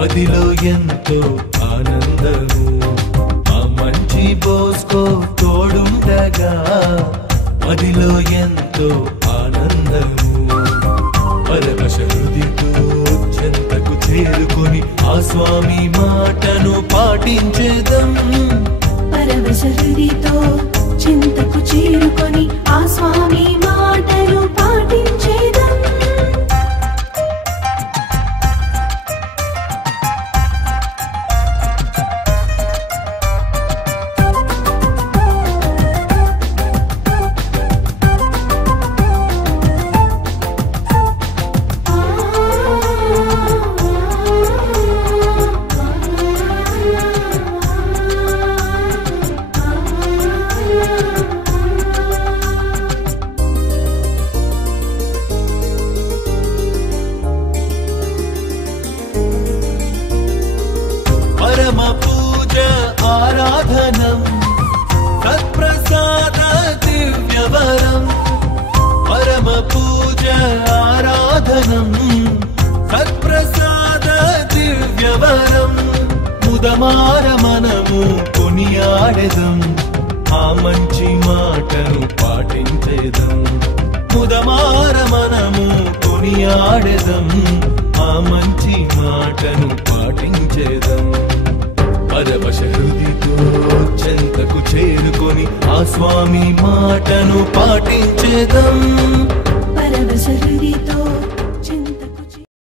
మదిలో ఎంతో ఆనందము ఆ మంచి బోస్కో తోడుండగా మదిలో ఎంతో ఆనందము పరవశ హృదితో చెంతకు చేరుకొని ఆ స్వామి మాటను పాటించేదం పరవశ హృదితో చింతకు చేరుకొని ఆ స్వామి మాటలు పాటించేదం పరమ పూజ ఆరాధనం సత్ప్రసాద దివ్యవరం పరమ పూజ ఆరాధనం సత్ప్రసాద దివ్యవరం ముదమార మనము కొనియాడెదం ఆ మంచి మాటను పాటించేదం ముదమార మనము కొనియాడెదం ఆ మంచి మాటను పాటించేదం పరవశ హృదితో చెంతకు చేరుకొని ఆ స్వామి మాటను పాటించేదం పరవశ